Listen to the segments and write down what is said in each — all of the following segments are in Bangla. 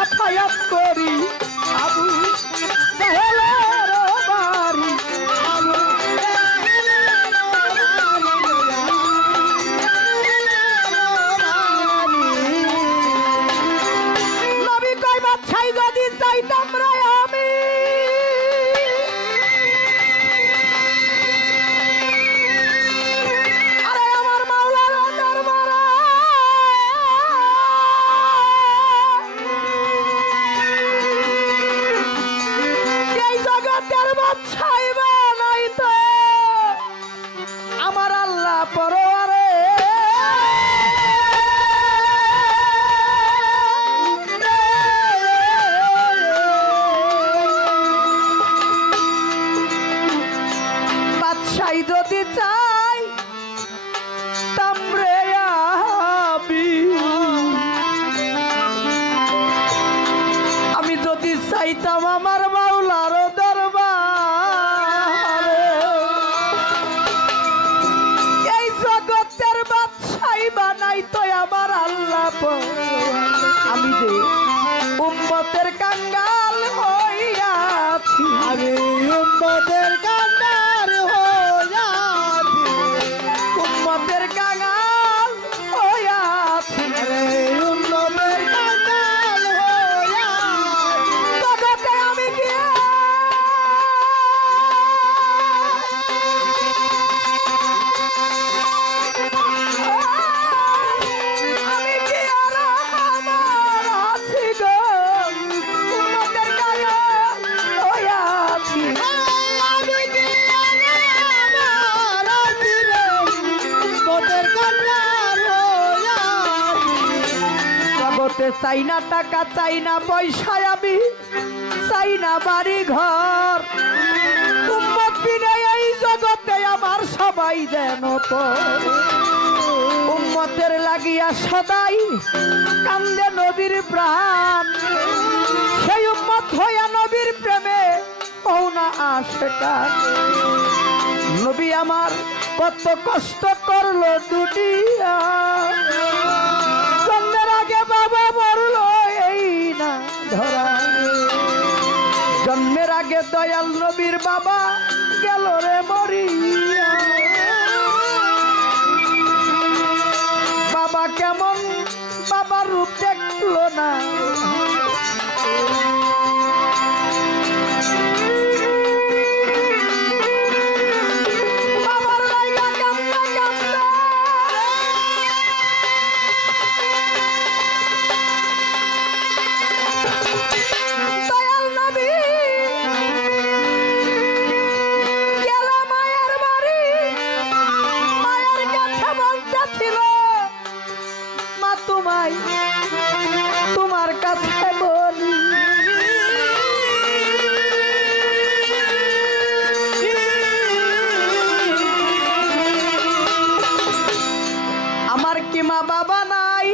সাফায়াত করি আবু জাহেলের বাড়ি নবী কয় বাদশাহ যদি চাইতাম রে আমি আমার আল্লাহ পরোয়ারে বাদশাহ যদি চাই তামরে আমি যদি চাইতাম আমার মাওলার দরবারে এই জগতের বাদশাহী বানাইতো আমার আল্লাহ আমি যে উম্মতের কাঙ্গাল হইয়াছি আমি উম্মতের কাঙ্গাল হইয়াছি উম্মতের কাঙ্গাল হইয়াছি উম্মতের কাঙ্গাল হইয়াছি জগতে আমি গিয়ে চাই না টাকা চাই না পয়সা আমি চাই না বাড়ি ঘর উম্মত বিনে এই জগতে আমার সবাই যেন উম্মতের লাগিয়া সদাই কান্দে নবীর প্রাণ সেই উম্মত হইয়া নবীর প্রেমে পৌনা আশিকা নবী আমার কত কষ্ট করলো দুনিয়া জন্মের আগে বাবা মরলো এই না ধরা জন্মের আগে দয়াল নবীর বাবা গেল রে মরিয়া বাবা কেমন বাবার রূপ দেখলো না তোমার কাছে বলি আমার কি মা বাবা নাই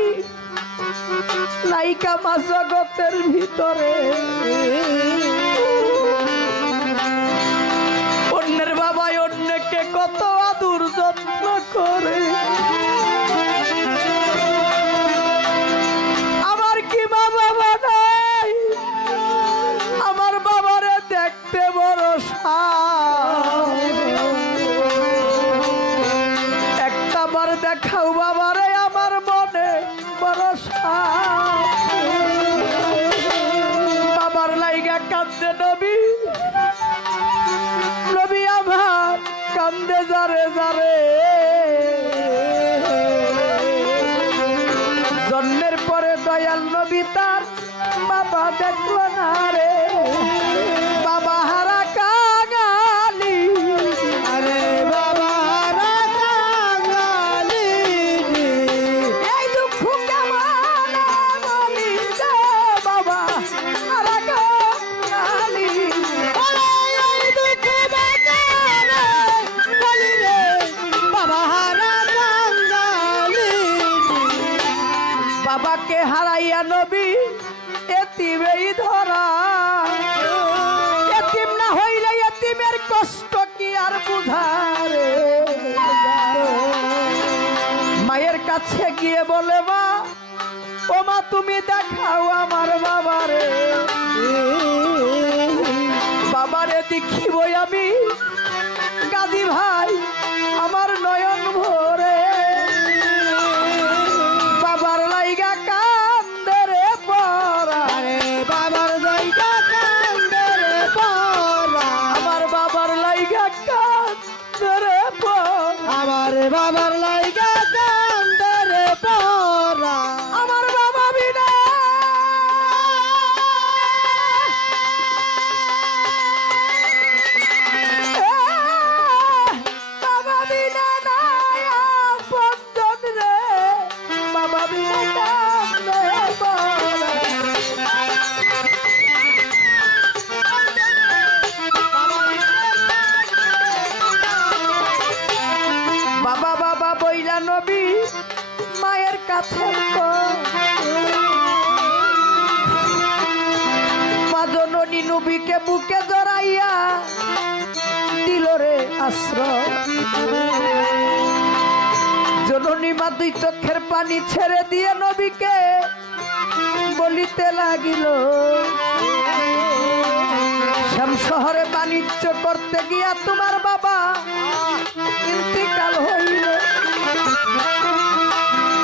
নাইকা মা জগতের ভিতরে অন্যের বাবা অন্যকে কত আদর যত্ন করে একটাবার দেখাও বাবারে আমার মনে ভরসা বাবার লাইগা কান্দে নবী নবী আমার কান্দে যারে যারে জন্মের পরে দয়াল নবী তার বাবা দেখলো না রে বাবা হারা কাঙালি আরে বাবা হারা কাঙালি এই দুঃখ কেমন বলি রে বাবা হারা কাঙালি এই দুঃখ বলি রে বাবা হারা কাঙালি বাবাকে হারাইয়া নবী এতিমেই ধরা এতিম না হইলে এতিমের কষ্ট কি আর বুঝারে মায়ের কাছে গিয়ে বলে মা ও মা আল্লাহ তুমি দেখাও আমার বাবারে, বাবারে দেখিবই আমি গাজী ভাই আমার নয়ন ভরে, বাবার লাইগা কান্দে রে পরারে, বাবার লাইগা কান্দে রে পরা, আমার বাবার লাইগা কান্দে রে পরা, আমার বাবার লাইগা কান্দে রে পরা, আমার বাবা বিনা বাবা বিনা নাই আপনজন রে, বাবা বিনা কান্দে পরা, বাবা বাবা বইলা নবী মায়ের কাছে মা জননী নবীকে বুকে জড়াইয়া দিল রে আশ্রয়, জননী মা দুই চোখের পানি ছেড়ে দিয়ে নবীকে বলিতে লাগিল, শ্যাম শহরে বাণিজ্য করতে গিয়া তোমার বাবা ইন্তিকাল হইল,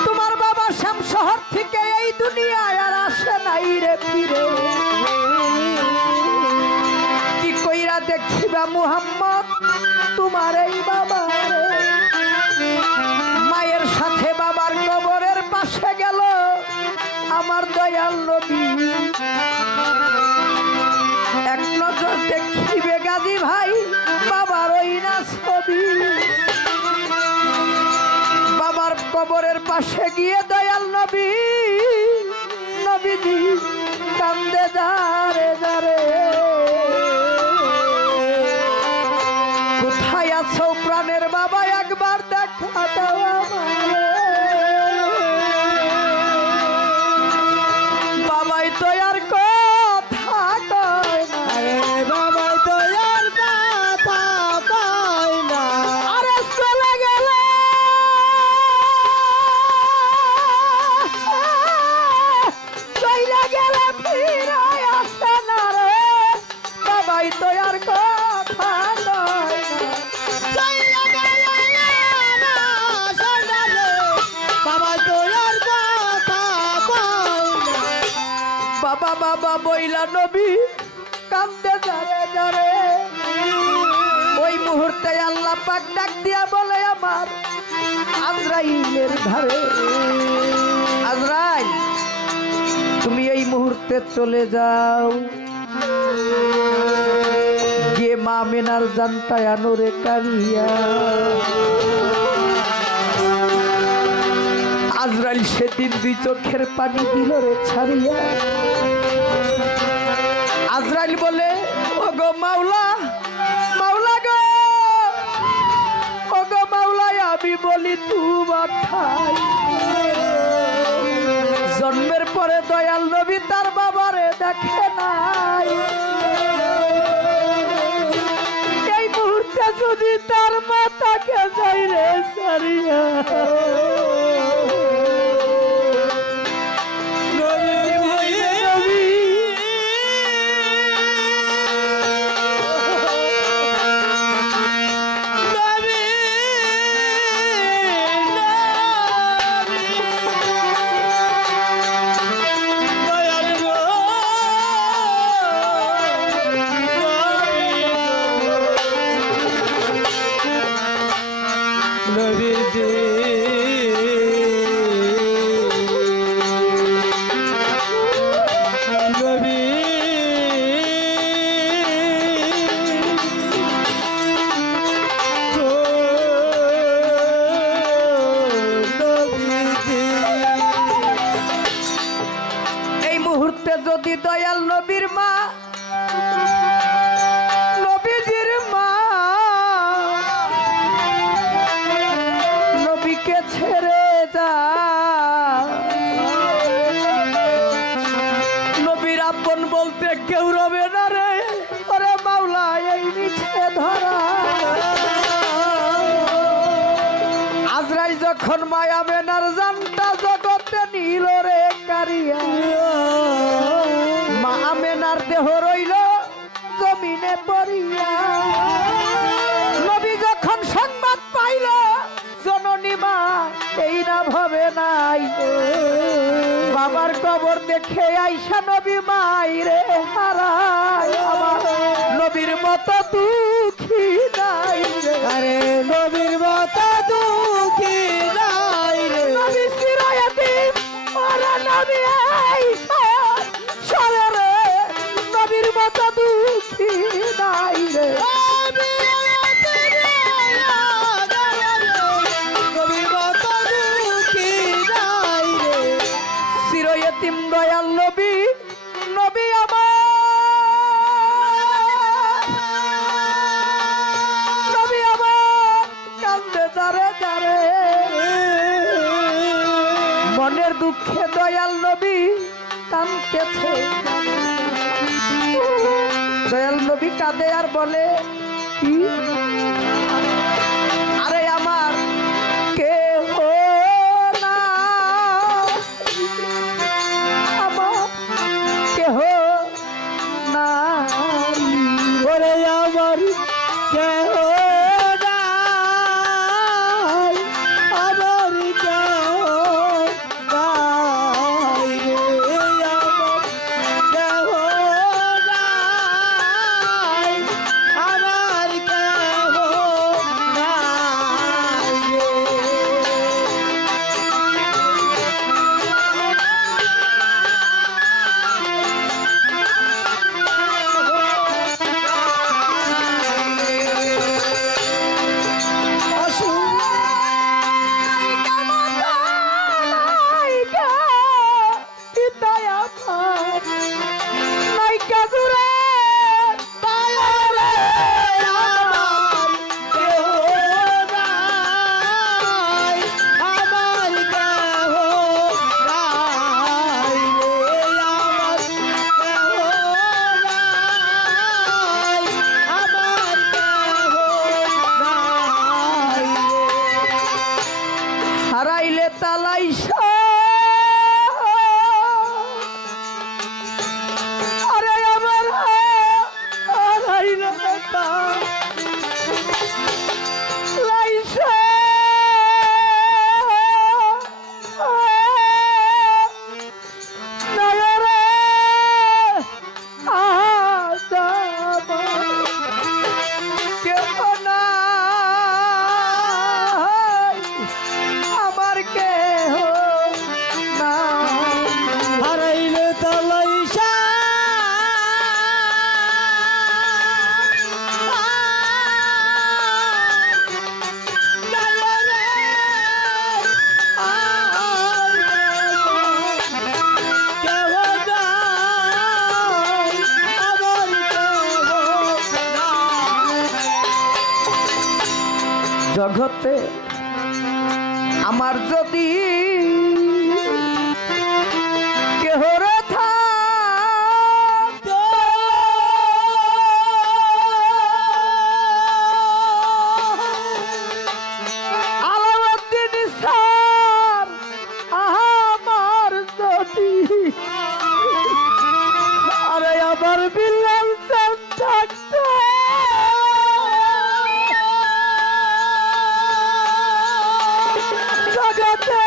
তোমার বাবা শ্যাম শহর থেকে এই দুনিয়ায় আর আসে নাই রে ফিরে, কি কইরা দেখিবা মুহাম্মদ তোমার এই বাবা, মায়ের সাথে বাবার কবরের পাশে গেল আমার দয়াল নবী, এক নজর দেখিবে গাজী ভাই বাবার ওই না ছবি, বাবার কবরের পাশে গিয়ে দয়াল নবী নবীজি কান্দে দাঁড়ে দাঁড়ে, কোথায় আছো প্রাণের বাবা একবার দেখা দাও আমারে, বাবাই তো আর কথা কয় না রে, বাবাই তো আর কথা কয় না, আরে চলে গেলে চলে গেলে ফিরে আসে না রে, বাবাই তো আর কথা কয় না, চলে গেলে না আসে না রে, বাবাই তো আর কথা কয় না, বাবা বাবা বইলা নবী কান্দে যারে যারে, ওই মুহূর্তে আল্লাহ পাক ডাক দিয়া বলে আমার আজরাইলের ধারে, আজরাইল তুমি এই মুহূর্তে চলে যাও, গিয়ে মা মেনার জানটায় আনোরে কারিয়া, আজরাইল সেদিন দুই চোখের পানি দিল রে ছাড়িয়া, আজরাইল বলে ওগো মাওলা, মাওলা গো, ওগো মাওলা আমি বলি তোমার ঠাই, জন্মের পরে দয়াল নবী তার বাবারে দেখে নাই, এই মুহূর্তে যদি তার মাতাকে যাই রে সারিয়া, যদি দয়াল নবীর মা নবীজির মা নবীকে ছেড়ে যা নবীর আপন বলতে কেউ রবে না রে ওরে মাওলা এই মিছে ধরা আজরাইল যখন মায়া মেনার জানটা জগতে নিল রে কারিয়া তার দেহ রইল জমিনে পড়িয়া। নবী যখন সংবাদ পাইল জননী মা এই না ভাবে নাই, বাবার কবর দেখে আইসা নবী মাইরে হারায়। আমার নবীর মতো দুঃখী নাই রে, আরে নবীর মতো দুঃখী নাই রে। নবী চিরয়তীম ওরা নবী আইসা সরে রে, নবীর মতো দুঃখী নাই রে। নবীর মতো দুঃখী নাই রে। চিরয়তীম দয়াল নবী, নবী আমার নবী আমার কান্দে দারে দারে, মনের দুঃখে দয়াল নবী কাঁদতেছে। দয়াল নবী কাঁদে আর বলে কি, আরে আমার কেহ না, আমার কেহ না, ওরে আমার কেহ নাই, আমার কেহ নাই রে। আমার কেহ নাই, আমার কেহ নাই রে। হারাইলে তালাইশা, আরে আমার হারাইলে তালাইশা, নয়রে আদাব কেহ নাই, আমার কেহ নাই। হারাইলে তালাইশা, জগতে আমার যদি কেহর থাকতো, আলাউদ্দিন স্যার আমার যদি, আরে আমার বিলাল চাঁদ থাকতো, জগতে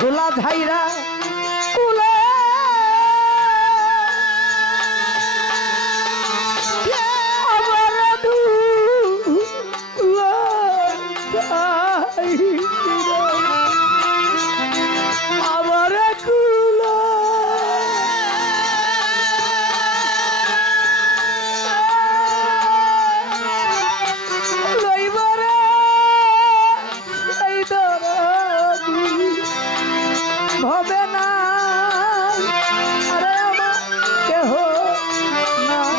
ধুলা ঝাইরা কুলে হবে না আরে আমার কেহ নাই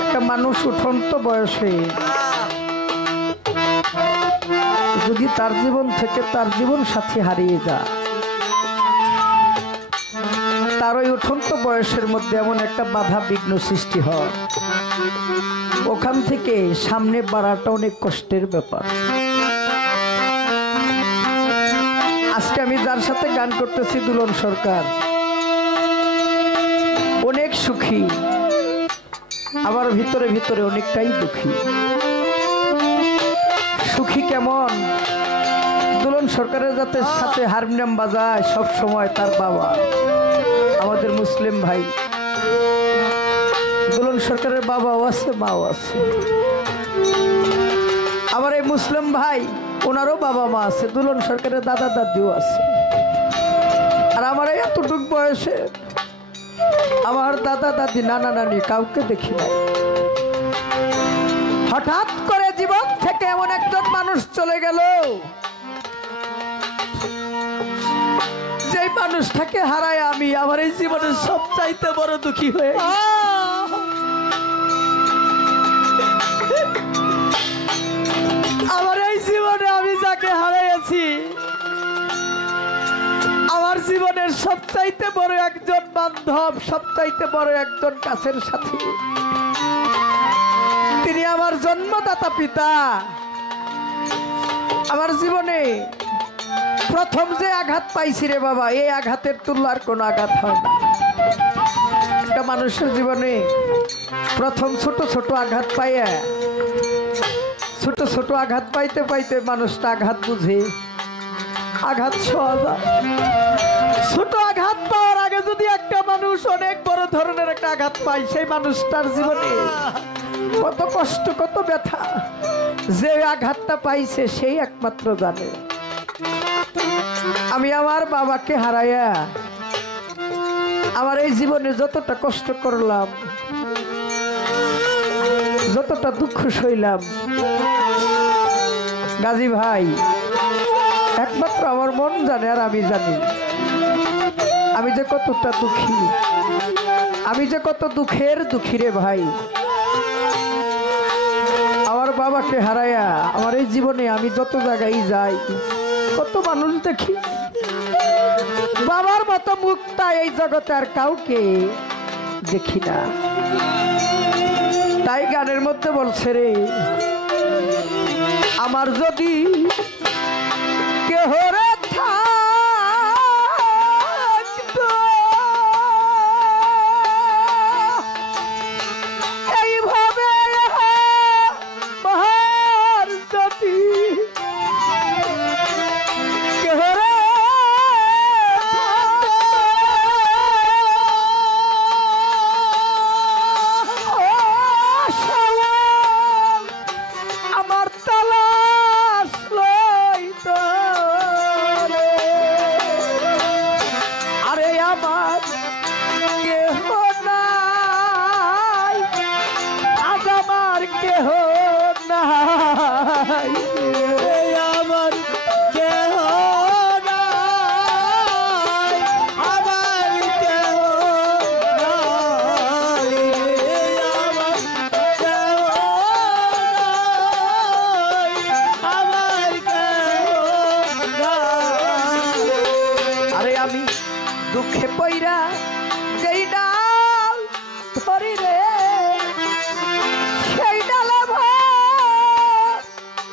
একটা মানুষ উঠন্ত বয়সে যদি তার জীবন থেকে তার জীবন সাথী হারিয়ে যায়, তার ওই উঠন্ত বয়সের মধ্যে এমন একটা বাধা বিঘ্ন সৃষ্টি হয়, ওখান থেকে সামনে বাড়াটা অনেক কষ্টের ব্যাপার। আজকে আমি যার সাথে গান করতেছি দুলন সরকার, অনেক সুখী, আবার ভিতরে ভিতরে অনেকটাই দুঃখী। সুখী কেমন? দুলন সরকারের সাথে হারমোনিয়াম বাজায় সব সময় তার বাবা, আমাদের মুসলিম ভাই। দুলন সরকারের বাবাও আছে, মাও আছে। আবার এই মুসলিম ভাই, ওনারও বাবা মা আছে, দুলন সরকারের দাদা দাদিও আছে। আর আমার এতটুক বয়সে আমার দাদা দাদি নানা নানি কাউকে দেখি নাই। হঠাৎ করে জীবন থেকে এমন একজন মানুষ চলে গেল, যে মানুষটাকে হারায় আমি আমার এই জীবনের সবচাইতে বড় দুঃখী হয়ে আমার এই জীবনে আমি যাকে হারাইছি, আমার জীবনের সবচাইতে বড় একজন বান্ধব, সবচাইতে বড় একজন কাছের সাথী, তিনি আমার জন্মদাতা পিতা। আমার জীবনে প্রথম যে আঘাত পাইছি রে বাবা, এই আঘাতের তুলনার কোনো আঘাত হয় না। একটা মানুষের জীবনে প্রথম ছোট ছোট আঘাত পাইয়া, ছোট ছোট আঘাত পাইতে পাইতে মানুষটা আঘাত বুঝে, আঘাত সহজা। ছোট আঘাত পাওয়ার আগে যদি একটা মানুষ অনেক বড় ধরনের একটা আঘাত পায়, সেই মানুষটার জীবনে কত কষ্ট, কত ব্যথা, যে আঘাতটা পাইছে সেই একমাত্র জানে। আমি আমার বাবাকে হারাইয়া আমার এই জীবনে যতটা কষ্ট করলাম, যতটা দুঃখ সইলাম, গাজী ভাই একমাত্র আমার মন জানে আর আমি জানি আমি যে কতটা দুঃখী, আমি যে কত দুঃখের দুঃখী রে ভাই। আমার বাবাকে হারাইয়া আমার এই জীবনে আমি যত জায়গায় যাই, কত মানুষ দেখি, বাবার মতো মুখটা এই জগতে আর কাউকে দেখি না। তাই গানের মধ্যে বলছে রে, আমার যদি কেহ রে থাকতো এইভাবে মহার যদি নাই আমার কেহ নাই, আমার কেহ নাই রে, আমার কেহ নাই, আমার কেহ নাই। আরে আমি দুঃখে পইরা যেই ডাল ধরি রে সেই ডালে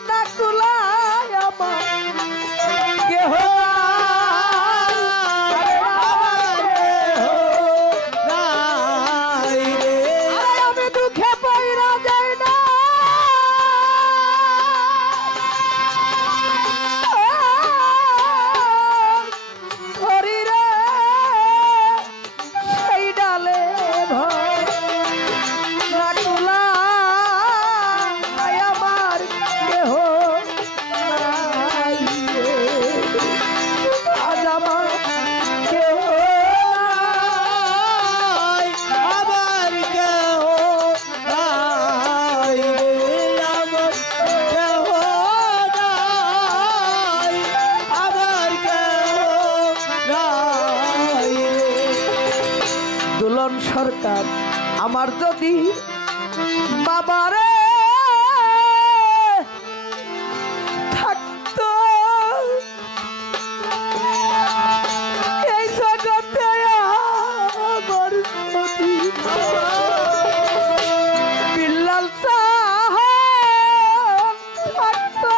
না কুলায় আমার কেহ নাই রে, আরে আমি দুঃখে পইরা যাই না ধরি রে সেই ডালে না কুলায় আমার কেহ নাই রে। আজ আমার কেহ নাই, আমার কেহ নাই রে, আমার কেহ নাই, আমার কেহ নাই রে। দুলন সরকার আমার যদি বাবারে থাকতো এই জগতে আমার যদি বিল্লাল সাহেব থাকতো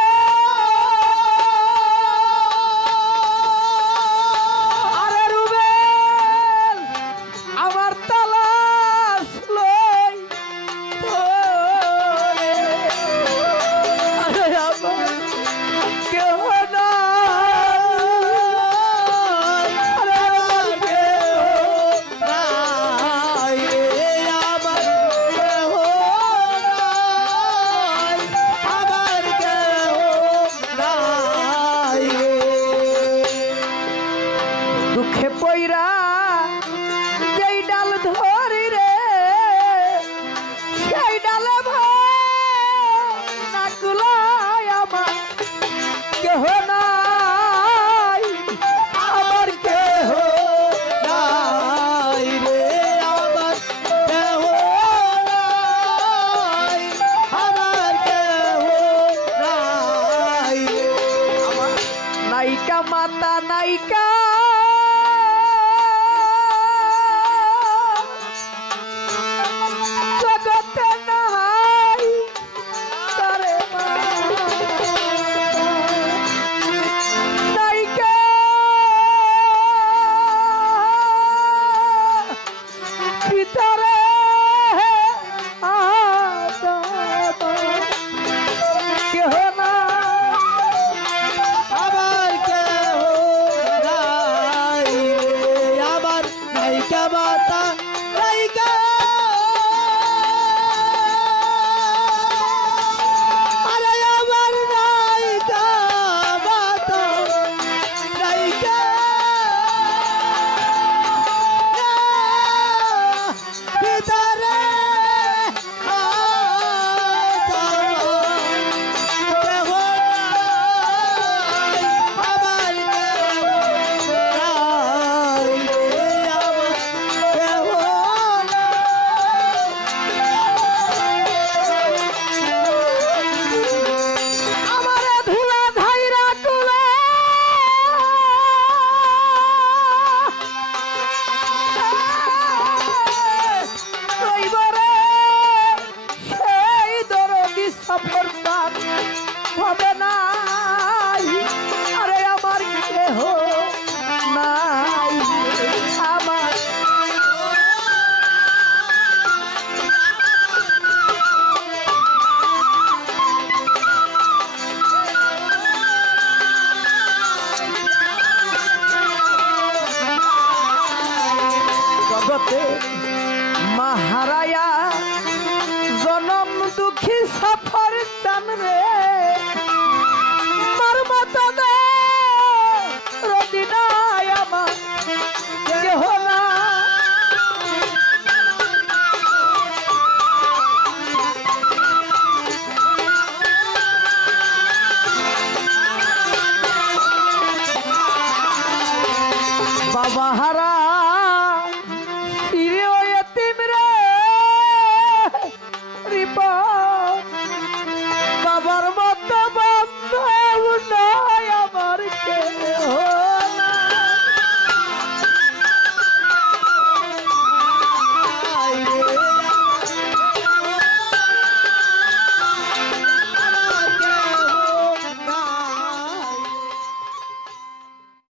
আরে রুবেল আমার তালাশ লই তোরে। আরে আমার কেহ নাই, আরে আমার কেহ নাই রে, আমার কেহ নাই, আমার কেহ নাই রে। দুঃখে পইরা যেই ডাল ধরি রে সেই ডালে না কুলায় আমার কেহ নাই, আমার কেহ নাই রে, আমার কেহ নাই, আমার কেহ নাই রে। আমার নাইকা মাতা নাইকা